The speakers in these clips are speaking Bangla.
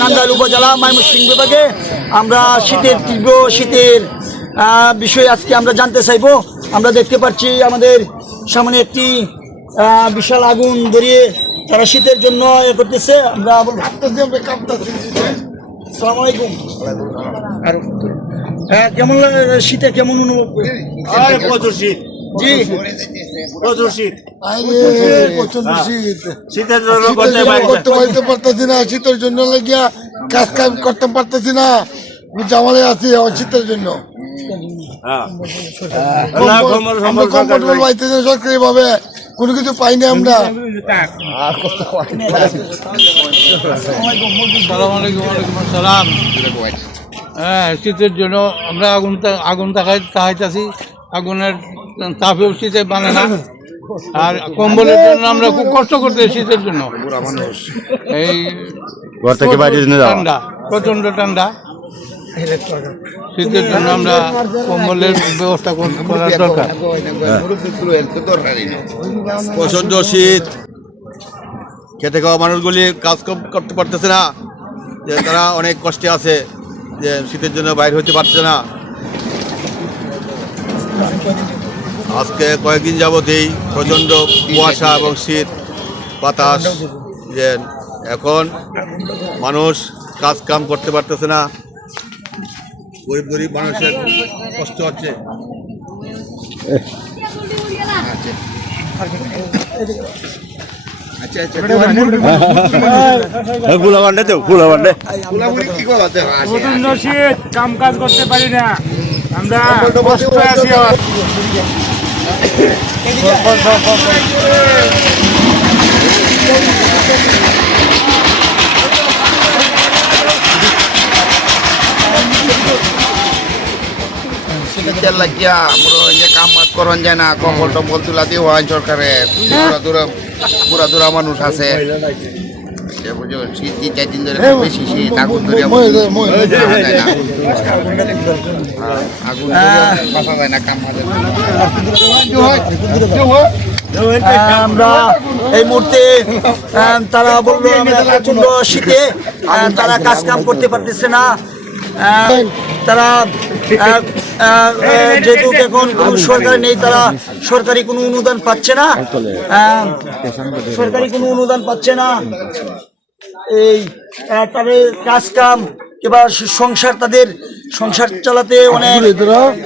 নান্দাইল উপজেলা ময়মনসিংহ বিভাগে আমরা শীতের তীব্র শীতের বিষয়ে আজকে আমরা জানতে চাইব। আমরা দেখতে পাচ্ছি আমাদের সামনে একটি বিশাল আগুন ধরিয়ে তারা শীতের জন্য এ করতেছে। আমরা হ্যাঁ কেমন শীতে কেমন অনুভব শীত। জি। প্রচুর শীত। প্রচণ্ড শীত। শীতের জন্য করতে জন্য পারি না। করতে পারতে পারতেছি না শীতের জন্য লাগিয়া কাজ কাম করতে পারতেছি না। জামালে আছি আমার শীতের জন্য। হ্যাঁ। আমরা কমফোর্টেবল পাইতেছি সরকারি ভাবে কোনো কিছু পাইনি আমরা। সালাম হ্যাঁ শীতের জন্য আমরা আগুন আগুন তাকাই তাহাইতেছি আগুনের তাপেও শীতে মানে না। আর কম্বলের জন্য আমরা খুব কষ্ট করতে শীতের জন্য। এই ঘর থেকে বাইরে ঠান্ডা প্রচণ্ড ঠান্ডা। শীতের জন্য আমরা কম্বলের ব্যবস্থা কর- করার দরকার। প্রচণ্ড শীত। খেতে খাওয়া মানুষগুলি কাজ করতে পারতেছে না। যে তারা অনেক কষ্টে আছে যে শীতের জন্য বাইরে হতে পারছে না। আজকে কয়েকদিন যাবতেই প্রচণ্ড কুয়াশা এবং শীত বাতাস যে এখন মানুষ কাজ কাম করতে পারতেছে না। গরিব গরিব মানুষের কষ্ট হচ্ছে। কাম কাজ করতে পারি না। আমরা শীতের লাগিয়া আমরা যে কাম কাজ করন যায় না কম্বল টম্বল তুলা দিয়ে হয় সরকারে পুরা দূরা পুরা দূরা মানুষ আছে তিন চার দিন ধরে বেশি শীত আগুন ধরে মহিলা মহিলা যায় না হ্যাঁ, আগুন ধরে যায় না কাম আমরা এই মুহূর্তে আহ, তারা বলল আমরা প্রচণ্ড শীতে আহ, তারা কাজ কাম করতে পারতেছে না। আহ, তারা যেহেতু এখন কোনো সরকার নেই তারা সরকারি কোনো অনুদান পাচ্ছে না। সরকারি কোনো অনুদান পাচ্ছে না। এই তাদের কাজ কাম কিংবা সংসার তাদের সংসার চালাতে অনেক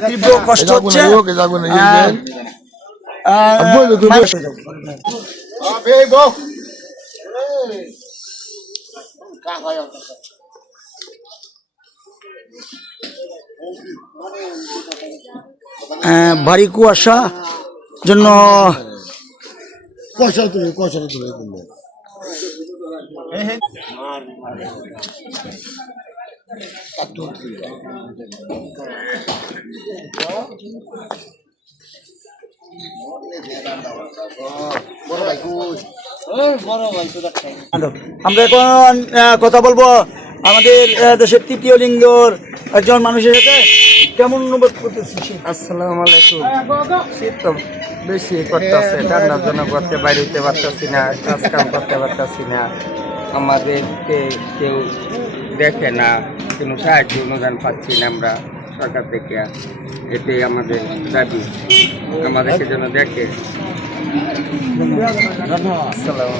তীব্র কষ্ট হচ্ছে। আহ, ভারী কুয়াশা জন্য তুলে তুলে তুলে আমরা এখন কথা বলব আমাদের দেশের তৃতীয় লিঙ্গর একজন মানুষের সাথে কেমন অনুভব করতেছি? আসসালামু আলাইকুম। শীত তো বেশি করতেছে, ঠান্ডার জন্য করতে বাইরে হইতে পারতেছি না কাজ কাম করতে পারতেছি না। আমাদেরকে কেউ দেখে না, কোনো সাহায্য অনুদান পাচ্ছি না আমরা সরকার থেকে। এটাই আমাদের দাবি, আমাদেরকে যেন দেখে। আসসালামু